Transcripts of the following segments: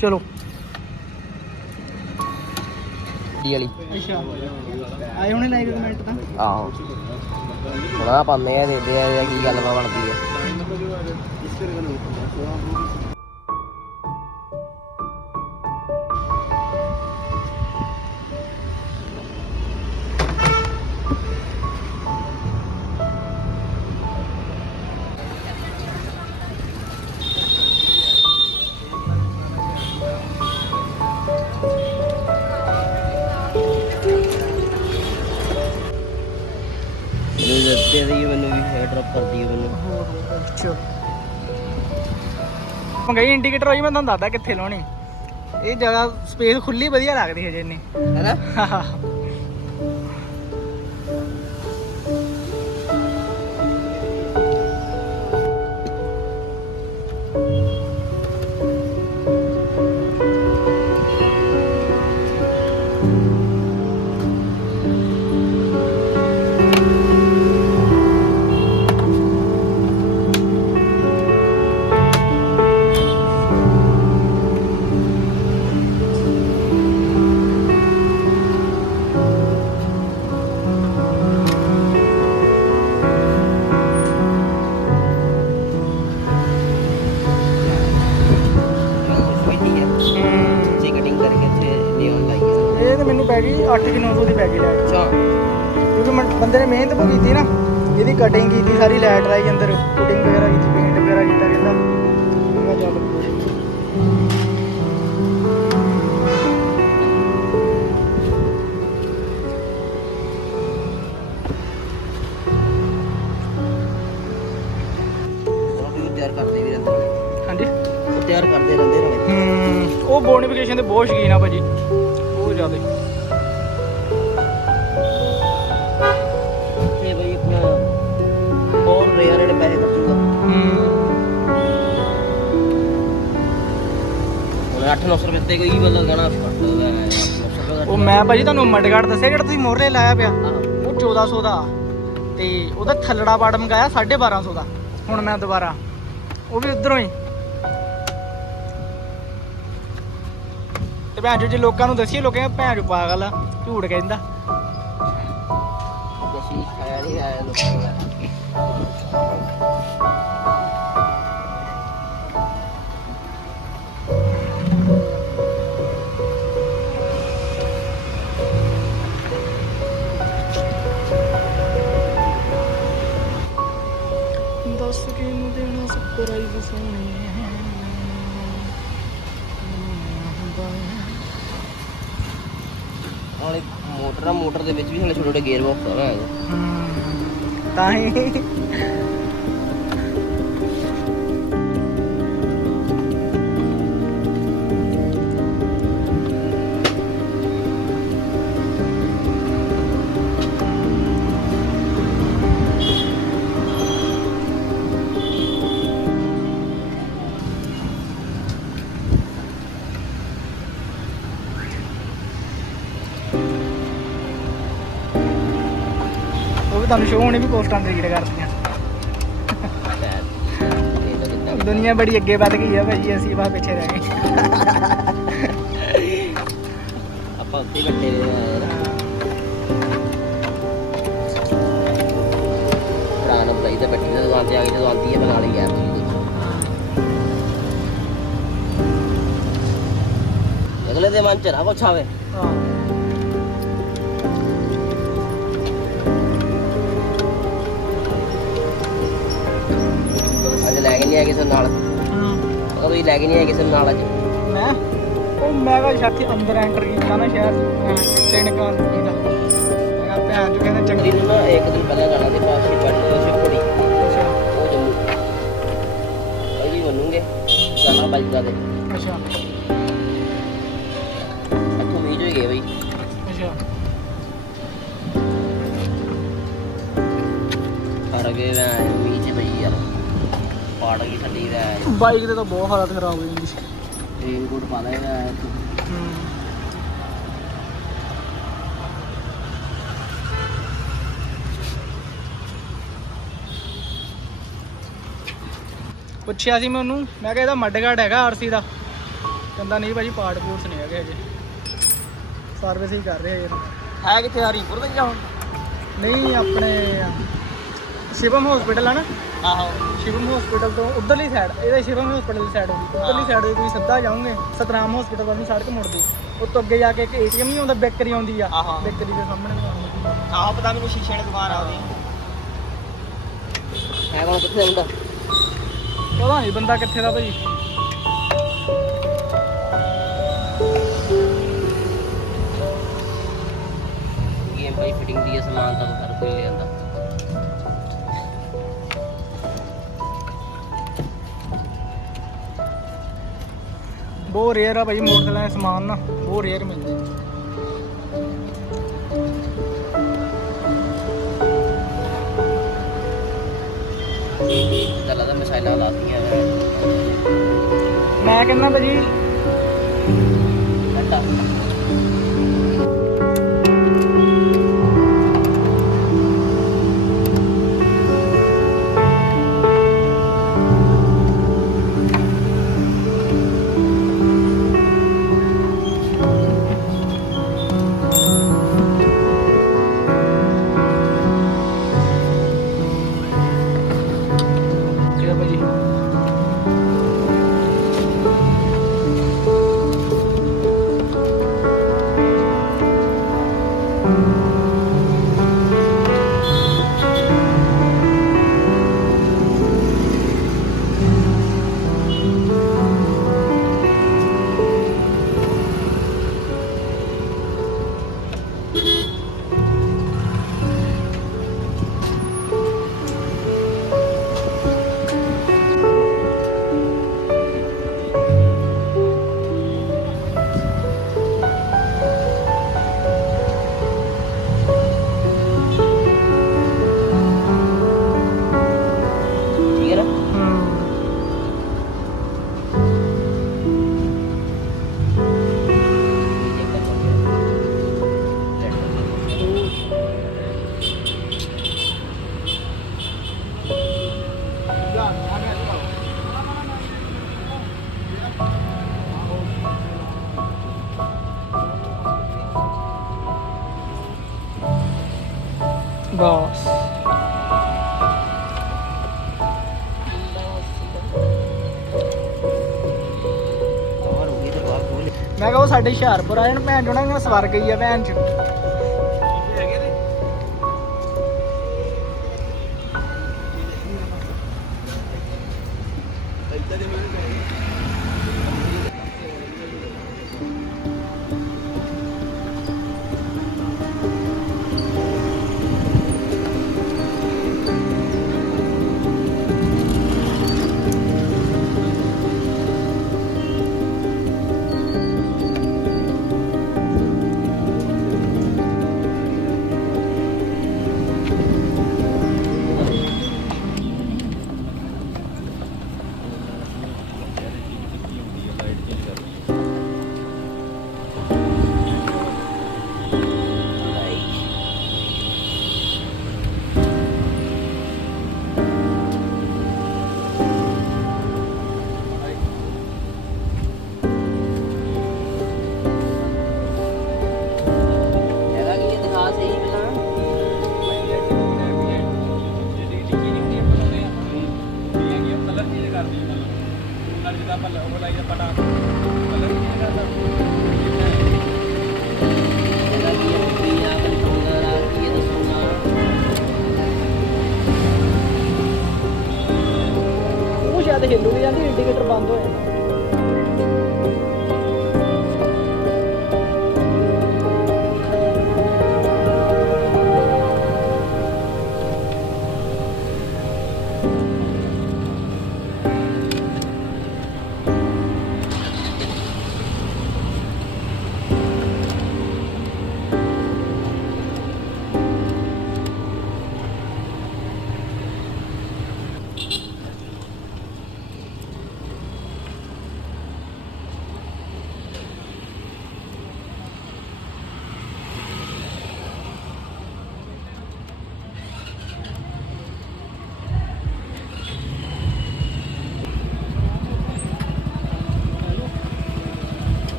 ਚਲੋ ਵਾਲੀ ਅੱਛਾ ਆਏ ਹੁਣੇ ਲਾਈਕ ਕਮੈਂਟ ਤਾਂ ਆਹੋ ਉਹਨਾਂ ਪਾਉਂਦੇ ਆ ਦੇਖਦੇ ਆ ਕੀ ਗੱਲ ਬਣਦੀ ਹੈ। ਮੈਨੂੰ ਵੀ ਹੈਡ ਡ੍ਰੌਪ ਕਰਦੀ ਹੈ ਮੈਨੂੰ। ਮੰਗਾਈ ਇੰਡੀਕੇਟਰ ਹੋਈ ਮੈਂ ਤੁਹਾਨੂੰ ਦੱਸਦਾ ਕਿੱਥੇ ਲਾਉਣੀ। ਇਹ ਜਗ੍ਹਾ ਸਪੇਸ ਖੁੱਲੀ ਵਧੀਆ ਲੱਗਦੀ ਹੈ ਜਿੰਨੀ ਹੈਨਾ। ਪੈ ਗਈ 8 ਕਿ 900 ਦੀ ਪੈ ਗਈ ਲਾਈਟ। ਅੱਛਾ ਕਿਉਂਕਿ ਬੰਦੇ ਨੇ ਮਿਹਨਤ ਬਹੁਤ ਕੀਤੀ ਨਾ, ਇਹਦੀ ਕਟਿੰਗ ਕੀਤੀ ਸਾਰੀ, ਲਾਈਟ ਲਾਈ ਅੰਦਰ, ਪੁਟਿੰਗ ਵਗੈਰਾ ਕੀਤੀ, ਪੇਂਟ ਵਗੈਰਾ ਕੀਤਾ ਕਹਿੰਦਾ ਮੈਂ ਚੱਲ ਤਿਆਰ ਕਰਦੇ ਵੀ ਰਹਿੰਦੇ ਨਾਲੇ। ਹਾਂਜੀ ਉਹ ਤਿਆਰ ਕਰਦੇ ਰਹਿੰਦੇ ਨਾਲੇ। ਉਹ ਬੋਨੀਫਿਕੇਸ਼ਨ ਦੇ ਬਹੁਤ ਸ਼ੌਕੀਨ ਆ ਭਾਜੀ, ਬਹੁਤ ਜ਼ਿਆਦਾ। ਤੇ ਬਈ ਆਪਣਾ ਬਹੁਤ ਰੇਅਰ ਜਿਹੜੇ ਪੈਸੇ ਖਰਚੂਗਾ। ਹੁਣ 800-900 ਰੁਪਏ ਤੇ ਕੋਈ ਮਤਲਬ ਗਾਣਾ ਉਹ ਮੈਂ ਭਾਜੀ ਤੁਹਾਨੂੰ ਮਡਗਾਰਡ ਦੱਸਿਆ ਜਿਹੜਾ ਤੁਸੀਂ ਮੋਹਰੇ ਲਾਇਆ ਪਿਆ, ਉਹ 1400 ਦਾ, ਤੇ ਉਹਦਾ ਥੱਲੜਾ ਪਾੜ ਮੰਗਾਇਆ 1250 ਦਾ। ਹੁਣ ਮੈਂ ਦੁਬਾਰਾ ਉਹ ਵੀ ਉਧਰੋਂ ਹੀ। ਤੇ ਭੈਣ ਜੋ ਜੇ ਲੋਕਾਂ ਨੂੰ ਦੱਸੀਏ, ਲੋਕਾਂ ਕਹਿੰਦੇ ਭੈਣ ਜੋ ਪਾਗਲ ਆ, ਝੂਠ ਕਹਿੰਦਾ। ਜਸੀ ਖਾਇਆ ਨਹੀਂ ਆਇਆ ਲੋਕਾਂ ਦਾ। ਦੱਸ ਕਿਹਨੂੰ ਦੇਣਾ ਸਰਪ੍ਰਾਈਜ਼ ਸੋਹਣੇ ਨਾਲੇ ਮੋਟਰ ਦੇ ਵਿੱਚ ਵੀ ਹਲੇ ਛੋਟੇ ਛੋਟੇ ਗੇਅਰ ਬਾਕਸ ਆ ਤਾਂ ਹੀ ਤੁਹਾਨੂੰ ਸ਼ੋਅ ਹੋਣੀ ਵੀ ਪੋਸਟਾਂ ਤੇ ਜਿਹੜੇ ਕਰਦੀਆਂ। ਦੁਨੀਆ ਬੜੀ ਅੱਗੇ ਵੱਧ ਗਈ ਆ ਭਾਜੀ, ਅਸੀਂ ਬਾਹਰ ਪਿੱਛੇ ਰਹਿ ਗਏ। ਆਪਾਂ ਉੱਤੇ ਬੈਠੇ ਭਰਾ ਨੂੰ ਬੁਲਾਈ ਤਾਂ ਬੈਠੀ ਦੁਕਾਨ ਤੇ ਆ ਗਈ, ਜਦੋਂ ਆਉਂਦੀ ਹੈ ਬਣਾ ਲਈ ਯਾਰ। ਅਗਲੇ ਦੇ ਮਨ ਚ ਨਾ ਕੁਛ ਆਵੇ। ਲੈ ਕੇ ਨਹੀਂ ਆਏ ਕਿਸੇ ਨਾਲ। ਤੁਸੀਂ ਲੈ ਕੇ ਨਹੀਂ ਆਏ ਕਿਸੇ ਨਾਲ ਅੱਜ? ਮੈਂ ਕਿਹਾ ਛਾਤੀ ਅੰਦਰ ਐਂਟਰ ਕੀਤਾ ਨਾ ਸ਼ਹਿਰ ਸੈਨਿਕਾਂ ਦਾ। ਮੈਂ ਕਿਹਾ ਭੈਣ ਜੋ ਕਹਿੰਦਾ ਚੰਗੀ ਨੂੰ ਨਾ ਇੱਕ ਦਿਨ ਪਹਿਲਾਂ ਜਾਣਾ ਸੀ ਪਾਸ ਸ਼ਿਵਪੁਰੀ। ਉਹ ਜੰਮੂ ਇਹ ਵੀ ਮੰਨੂਗੇ ਜਾਣਾ ਬਾਈਕਾਂ ਤੇ। ਅੱਛਾ ਇੱਥੋਂ ਮੀਂਹ ਜੋ ਗਏ ਬਈ। ਅੱਛਾ ਕਰ ਗਏ ਮੀਂਹ ਚ ਬਈ ਯਾਰ, ਪਾੜ ਗਈ ਸਾਡੀ ਬਾਈਕ ਦੇ ਤਾਂ ਬਹੁਤ ਹਾਲਤ ਖਰਾਬ ਹੋ ਜਾਂਦੀ ਸੀ। ਰੇਨਕੋਟ ਪਾ ਲੈਗਾ। ਪੁੱਛਿਆ ਸੀ ਮੈਂ ਉਹਨੂੰ, ਮੈਂ ਕਿਹਾ ਇਹਦਾ ਮੱਡਗਾਰਡ ਹੈਗਾ ਆਰਸੀ ਦਾ, ਕਹਿੰਦਾ ਨਹੀਂ ਭਾਜੀ ਪਾਰਟ ਪੂਰਟਸ ਨਹੀਂ ਹੈਗੇ ਅਜੇ, ਸਰਵਿਸ ਹੀ ਕਰ ਰਹੇ ਆ। ਹੈ ਕਿੱਥੇ ਹਰੀਪੁਰ ਤੋਂ ਜਾਉਂ? ਨਹੀਂ ਆਪਣੇ ਸ਼ਿਵਮ ਹਸਪੀਟਲ ਆ ਨਾ, ਆਹੋ ਸ਼ਿਵਮ ਹਸਪੀਟਲ ਤੋਂ ਉਧਰਲੀ ਸਾਈਡ, ਇਹਦਾ ਸ਼ਿਵਮ ਹਸਪੀਟਲ ਦੀ ਸਾਈਡ ਹੁੰਦੀ, ਉਧਰਲੀ ਸਾਈਡ ਤੇ ਤੁਸੀਂ ਸਿੱਧਾ ਜਾਓਗੇ ਸਤਨਾਮ ਹਸਪੀਟਲ ਵੱਲ ਨੂੰ ਸੜਕ ਮੁੜਦੀ, ਉਸ ਤੋਂ ਅੱਗੇ ਜਾ ਕੇ ਇੱਕ ਏਟੀਐਮ ਨਹੀਂ ਆਉਂਦਾ, ਬੇਕਰੀ ਆਉਂਦੀ ਆ, ਆਹੋ। ਬੇਕਰੀ ਦੇ ਸਾਹਮਣੇ। ਆਹੋ ਪਤਾ ਮੈਨੂੰ ਸ਼ੀਸ਼ੇ ਦੀ ਦੁਕਾਨ ਆ ਉਹਦੀ। ਹੈ ਕੋਣ ਕਿੱਥੇ ਹੁੰਦਾ? ਪਤਾ ਨਹੀਂ ਬੰਦਾ ਕਿੱਥੇ ਦਾ ਭਾਜੀ। ਗੇਮ ਭਾਈ ਫਿਟਿੰਗ ਦੀ ਸਮਾਨ ਤਾਂ ਹਰ ਕੋਈ ਲੈ ਆਂਦਾ। ਬਹੁਤ ਰੇਅਰ ਆ ਭਾਜੀ ਮੋਟਰਸਾਈਕਲਾਂ ਦੇ ਸਮਾਨ ਨਾ, ਬਹੁਤ ਰੇਅਰ ਮਿਲਦੇ। ਤਾਂ ਲੱਗਦਾ ਮਿਸਾਈਲਾਂ ਲਾਤੀਆਂ ਹੈ। ਮੈਂ ਕਹਿੰਦਾ ਭਾਜੀ ਘੰਟਾ ਕਿਹੜਾ ਭਾਜੀ ਠੀਕ ਹੈ ਨਾ? ਬਸ ਹੋਰ ਹੋ ਗਈ ਤੇ ਬਾਹਰ ਖੋਲ। ਮੈਂ ਕਿਹਾ ਉਹ ਸਾਡੇ ਹੁਸ਼ਿਆਰਪੁਰ ਆਏ ਨੇ, ਭੈਣ ਚੋਂ ਨਾ ਸਵਰ ਗਈ ਆ ਭੈਣ ਚ। ਹੈਗਾ ਕੀ ਇਹ ਦਿਖਾ ਸਹੀ ਪਹਿਲਾਂ। ਹੈਗਾ ਕੀ ਇਹ ਪੀਲਾ ਕੰਟਰੋਲਰ ਆ ਕੀ ਇਹ ਦੱਸੋ ਨਾ। ਉਹ ਸ਼ਾਇਦ ਹਿੱਲੂ ਨਹੀਂ ਜਾਂਦੀ, ਇੰਡੀਕੇਟਰ ਬੰਦ ਹੋ ਜਾਂਦਾ।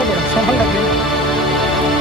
ਬੜਾ ਸੋਹਣਾ ਲੱਗਿਆ।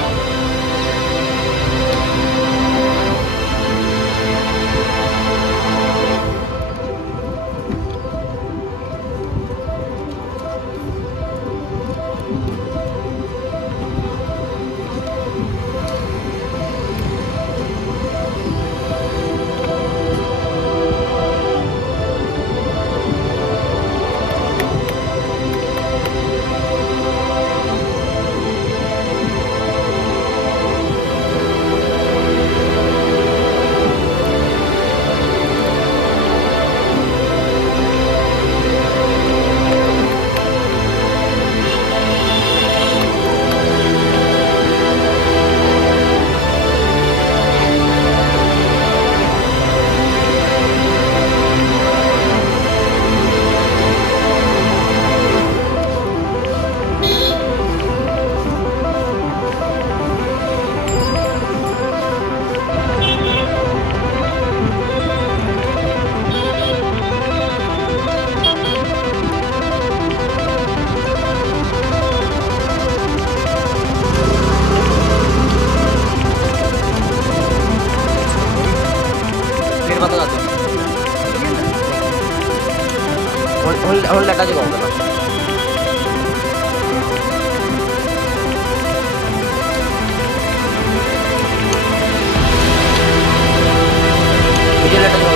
ਫਿਰ ਪਤਾ ਲੱਗ ਹੁਣ ਲੱਟਾ ਜਗਾਉਂਦਾ ਨਾ ਮੁਝੇ ਲੱਟਾ